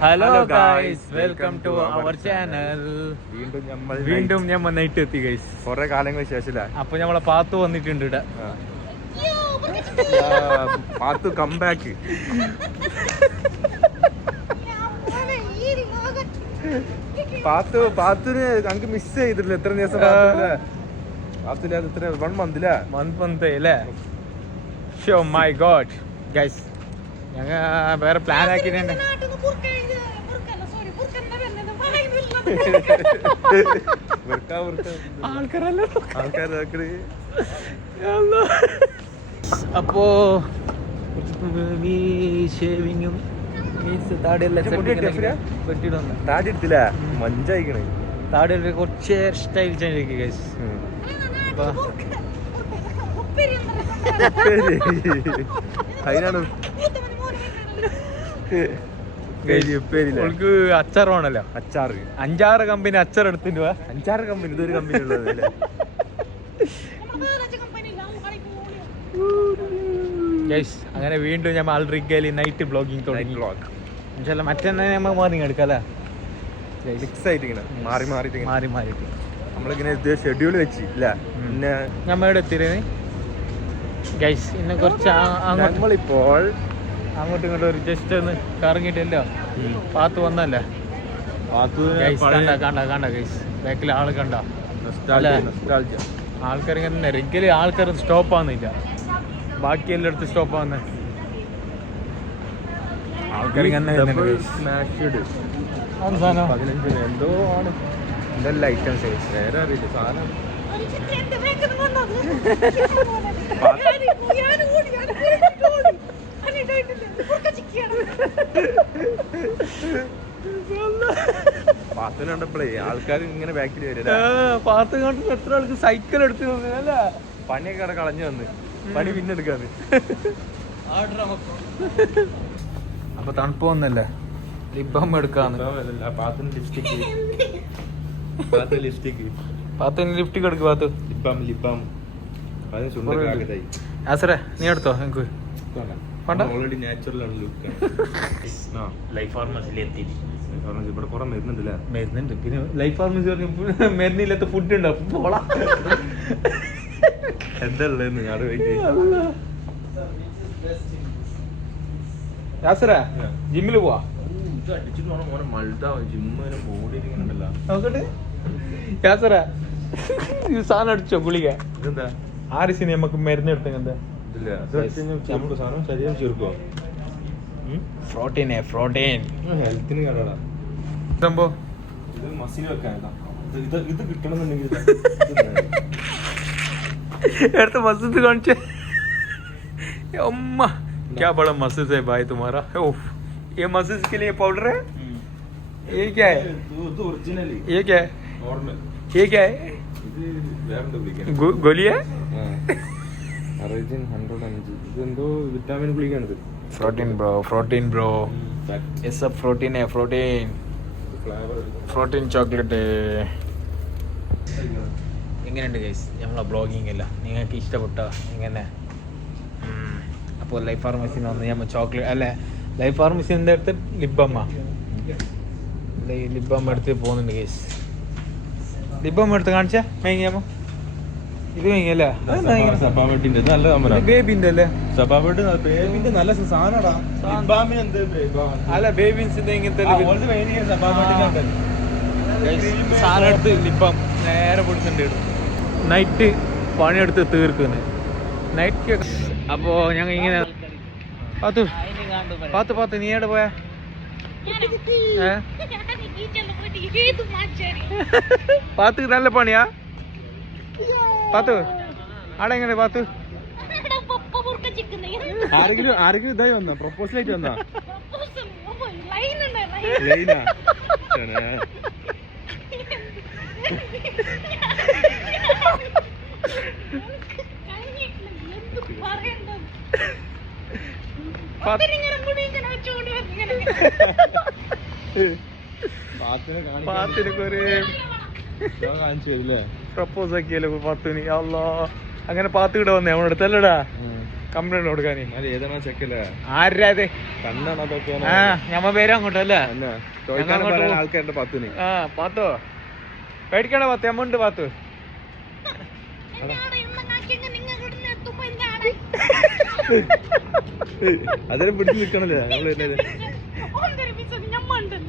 Hello guys, welcome to our channel. വീണ്ടും ഞാൻ night എത്തി ഗൈസ്, കുറെ കാലങ്ങൾക്ക് ശേഷം. അപ്പൊ നമ്മളെ പാത്തു വന്നിട്ടുണ്ട് ഇവിടെ. പാത്തു കംബാക്ക്. പാത്തുന് ഞങ്ങക്ക് മിസ് ചെയ്തിട്ടില്ല എത്ര ദിവസം. പാത്തുല് അത് ഇത്ര 1 month അല്ലേ? ഷോ മൈ ഗോഡ് ഗൈസ്, ഞങ്ങ വേറെ പ്ലാൻ ആക്കിയിട്ടുണ്ട്. അപ്പോ ഷേവിങ്ങും താടി എടുത്തില്ല, മഞ്ചായിക്കണേ. താടി കുറച്ച് സ്റ്റൈൽ ചേഞ്ച് ഗൈസ്. അതിനാണ് അച്ചാർ വേണല്ലോ. അച്ചാർ 5-6 കമ്പനി അച്ചാർ എടുത്തിട്ട് 5-6 കമ്പനി, ഇതൊരു കമ്പനി ഉള്ളത്. അങ്ങനെ വീണ്ടും ഞാൻ ആൾറിഗയിൽ നൈറ്റ് ബ്ലോഗിങ് തുടങ്ങി. മറ്റെന്നെ നമ്മൾ മാറി എടുക്കല്ലേ, ഫിക്സ് ആയിട്ട് ഇങ്ങനെ മാറി മാറിയിട്ട് നമ്മളിങ്ങനെ ഷെഡ്യൂൾ വെച്ചില്ല. പിന്നെ നമ്മളുടെ എത്തിയിരുന്നേ ഗൈസ്. ഇന്നെ കുറച്ച് നമ്മളിപ്പോൾ അങ്ങോട്ടും ഇങ്ങോട്ടും ഒരു ജസ്റ്റ് ഒന്ന് കറങ്ങിയിട്ടല്ലോ. പാത്ത് വന്നല്ലേ, കണ്ട ഗൈസ്, ബാക്കിൽ ആള് കണ്ട. ആൾക്കാർ ഇങ്ങനെ റിഗല് ആൾക്കാർ സ്റ്റോപ്പ് ആവുന്നില്ല, ബാക്കി എല്ലായിടത്തും സ്റ്റോപ്പ് ആവുന്ന ആൾക്കാർ ഇങ്ങനെ. എന്തോ ആണ് എന്തെല്ലാം ഐറ്റംസ് വേറെ അറിയില്ല സാധനം. പാത്തിന് കണ്ടപ്പോഴേ ആൾക്കാർ ഇങ്ങനെ ബാക്കിൽ വരില്ല. പാത്ത് കണ്ടപ്പോ എത്ര ആൾക്ക് സൈക്കിൾ എടുത്ത് അല്ല, പണിയൊക്കെ അവിടെ കളഞ്ഞു വന്ന് പണി പിന്നെ എടുക്കാന്ന്. അപ്പൊ തണുപ്പ് വന്നല്ലേ, ലിബം എടുക്കാന്ന്. പാത്തിന് ലിഫ്റ്റ് എടുക്കും. പാത്ത് ലിബം ആസറേ, നീ എടുത്തോ. എനിക്ക് ഓൾറെഡി നാച്ചുറൽ ആണ് ലുക്ക്. ലൈഫ് ഫാർമസിയിൽ എത്തി. ഇവിടെ കുറെ മരുന്നുണ്ട്. പിന്നെ ലൈഫ് ഫാർമസി പറഞ്ഞ മരുന്നില്ലാത്ത ഫുഡ് ഉണ്ടാവും. എന്താ യാസറേ, ജിമ്മില് പോവാ. നോക്കട്ടെ യാസറേ, സാധനം അടിച്ചോ ഗുളിക. ഇതെന്താ ആരിസിന് നമുക്ക് മരുന്ന് എടുത്ത പ്രോട്ടീൻ ഹെൽത്തിന് കേടാ സംഭവം. ഇത് മസിൽ വെക്കാനാ. ഇത് കിട്ടണമെന്നുണ്ടെങ്കിൽ എടുത്ത മസിൽ കാണിച്ചേ. अम्मा क्या बड़ा मस्जिद है भाई तुम्हारा. ओफ, ये मस्जिद के लिए पाउडर है. ये क्या है? ओरिजिनली ये क्या है? नॉर्मल. ये क्या है? गोली है. Origin 105. ഇതെന്തോ വിറ്റാമിൻ ഗുളികയാണ്. प्रोटीन ब्रो ये सब प्रोटीन है. Protein chocolate. എങ്ങനെയുണ്ട് ഗൈസ് നമ്മളെ ബ്ലോഗിങ് എല്ലാം? നിങ്ങൾക്ക് ഇഷ്ടപ്പെട്ടോ? ഇങ്ങനെ അപ്പോൾ ലൈഫ് ഫാർമസിന്ന് വന്ന് നമ്മൾ ചോക്ലേറ്റ് അല്ലേ, ലൈഫ് ഫാർമസിൻ്റെ അടുത്ത് ലിബമ്മ എടുത്ത് പോകുന്നുണ്ട് ഗൈസ്. ലിബമ്മ എടുത്ത് കാണിച്ചാ മേങ്ങിയമ്മ. ഇത് മേങ്ങിയല്ലേ, ബേബിന്റെ അല്ലേ? ബേബിന്റെ നല്ല സാധനടാ. അല്ല ബേബിൻസിന്റെ ഇങ്ങനത്തെ സാധനം എടുത്ത് ലിബം നേരെ പിടിച്ചിട്ടുണ്ട്. നൈറ്റ് പണിയെടുത്ത് തീർക്കുന്നത് നൈറ്റ്. അപ്പോ ഞങ്ങൾ ഇങ്ങനെ പാത്ത് നീ എവിടെ പോയാ? പാത്ത് നല്ല പണിയാ. പാത്ത് ആടെ എങ്ങനെ? പാത്ത് ആരെങ്കിലും ഇതായി വന്ന പ്രൊപ്പോസലായിട്ട് വന്നാ പ്രപ്പോസ് ആക്കിയല്ലോ പാത്തുനി. അല്ലാ, അങ്ങനെ പാത്ത് ഇവിടെ വന്നേ നമ്മുടെ അടുത്തല്ലടാ. കംപ്ലൈന്റ് കൊടുക്കാൻ അത് ഏതാണ് ചെക്കല്ലേ ആരാ അത് കണ്ണാണ് അതൊക്കെ ആ ഞമ്മ പേര് അങ്ങോട്ടല്ലേ ആൾക്കാരുടെ 10 ആ പാത്തോ പേടിക്കണ പാത്ത് അമ്മണ്ട് പാത്ത് അതിനെ പിടിച്ച് നിക്കണല്ലേ നമ്മള്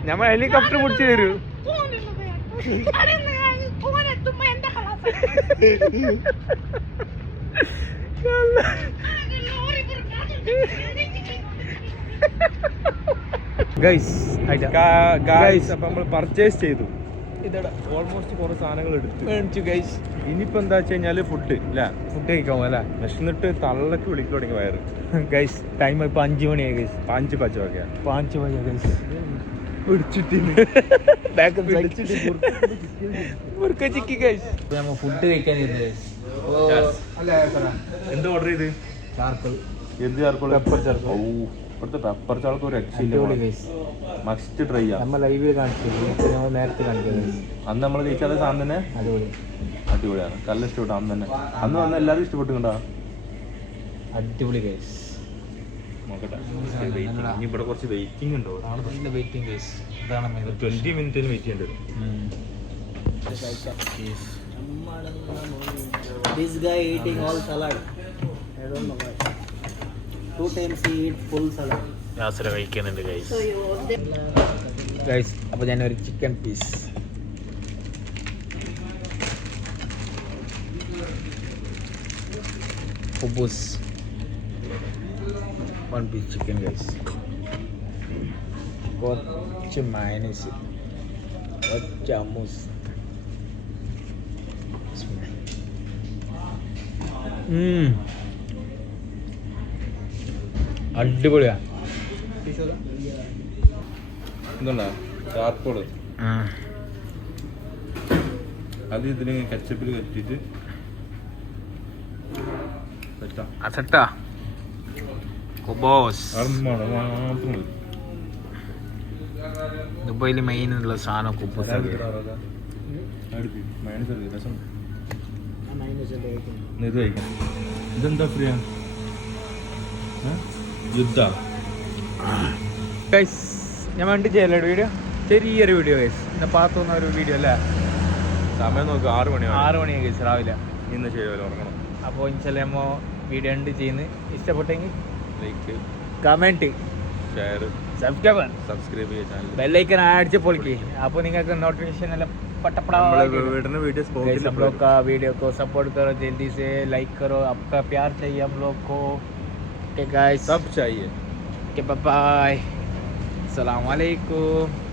ഞമ്മ ഹെലികോപ്റ്റർ പിടിച്ചു തരൂ അപ്പൊ നമ്മൾ പർച്ചേസ് ചെയ്തു ഓൾമോസ്റ്റ് കുറെ സാധനങ്ങൾ എടുത്തു ഗൈസ് ഇനിയിപ്പോ എന്താ വെച്ച് കഴിഞ്ഞാല് ഫുഡ് ഇല്ല ഫുഡ് കഴിക്കാമോ അല്ലേ വിശന്നിട്ട് തള്ളക്ക് വിളിക്കു തുടങ്ങി വയറ് ഗൈസ് ടൈം ഇപ്പൊ 5 മണിയായി ഗൈസ് 5 പച്ചവൊക്കെ 5 മണിയാ ഗൈസ് ഫുഡ് കഴിക്കാൻ എന്ത് ഓർഡർ ചെയ്ത് ചാർക്കോൾ എന്ത് ചാർക്കോൾ പെപ്പർ ചാർക്കോൾ ഇവിടുത്തെ പെപ്പർ ചാർക്ക് ഒരു രക്ഷയില്ല മസ്റ്റ് ട്രൈ ചെയ്യാം നമ്മൾ ലൈവിൽ കാണിച്ചു നമ്മൾ നേരത്തെ കാണിക്കാം അന്ന് നമ്മൾ കഴിക്കാതെ സാധനം തന്നെ അടിപൊളി അടിപൊളിയാണ് നല്ല ഇഷ്ടപ്പെട്ടു അന്ന് തന്നെ അന്ന് വന്ന് എല്ലാവരും ഇഷ്ടപ്പെട്ടുണ്ടോ അടിപൊളി ഗൈസ് നോക്കട്ടെ ഇനി ഇവിടെ കുറച്ച് വെയിറ്റിംഗ് ഉണ്ടോ നല്ല വെയിറ്റിംഗ് ഗൈസ് ഇതാണ് 20 മിനിറ്റിന് വെയിറ്റ് ചെയ്യേണ്ടി വരും This guy eating all salad. I don't know why. 2 times he eat full salad. യാത്ര കഴിക്കുന്നുണ്ട് ഗൈസ് So you ഗൈസ് അപ്പോൾ ഞാനൊരു ചിക്കൻ പീസ് ഹുബൂസ് 1 പീസ് ചിക്കൻ ഗൈസ് കുറച്ച് മയനീസ് കുറച്ച് അമ്മൂസ് അടിപൊളിയാ എന്തുണ്ടാ ചാർക്കോള് അത് ഇതിന് കച്ചപ്പിൽ കറ്റിട്ട് അസട്ടാ കുബോസ് മാത്രം ദുബായിൽ മെയിൻ ഉള്ള സാധനം കുബൂസ് രസം minus a day. ഇത് കഴിക്കണം ഇതെന്താ ഫ്രീ യുദ്ധ ഗൈസ് ഞാൻ വേണ്ടി ചെയ്യല്ലേ വീഡിയോ ചെറിയൊരു വീഡിയോ ഗൈസ് ഇന്ന് പാത്തുന്ന ഒരു വീഡിയോ അല്ലേ സമയം നോക്ക് 6 മണിയാണ് 6 മണിയാണ് ഗൈസ് രാവിലെ ഇന്ന് ചെയ്യുമല്ലോ ഉറങ്ങണം അപ്പോൾ ഇൻഷാല്ലാ നമ്മ വീഡിയോ ഉണ്ട് ചെയ്യുന്നു ഇഷ്ടപ്പെട്ടെങ്കിൽ ലൈക്ക് കമൻറ്റ് ഷെയർ സബ്സ്ക്രൈബ് ചെയ്യുക ചാനൽ बेलाइकन അടിച്ച് പൊളിക്ക് അപ്പോൾ നിങ്ങൾക്ക് നോട്ടിഫिकेशन എല്ലാം पटपड़ा वीडियो गाइस हम लोग का वीडियो को सपोर्ट करो जल्दी से लाइक करो आपका प्यार चाहिए हम लोग को ओके गाइस सब चाहिए ओके बाय बाय अस्सलाम वालेकुम